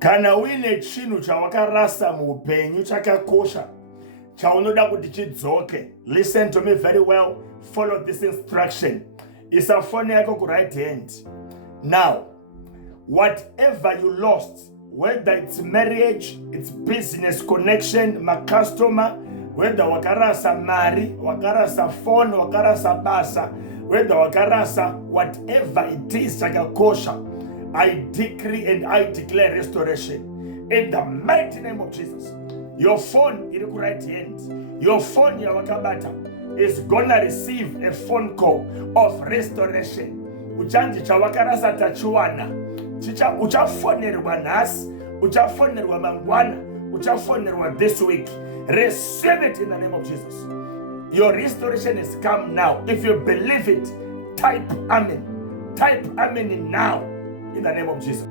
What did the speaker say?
Kana uine chinhu chawakarasa muupenyu chakakosha chaunoda kuti chidzoke, listen to me very well, follow this instruction. Isa phone yako ku right hand. Now, whatever you lost, whether it's marriage, it's business connection, my customer, whether wakarasa mari, wakarasa phone, wakarasa basa, whether wakarasa whatever it is chakakosha, I decree and I declare restoration in the mighty name of Jesus. Your phone iri ku right hand, your phone yawakabata is gonna receive a phone call of restoration. Uchanji chawakarasa tachiwana, uchafonerwa nhasi, uchafonerwa mangwana, uchafonerwa this week. Receive it in the name of Jesus. Your restoration has come now. If you believe it, type amen. Type amen now in the name of Jesus.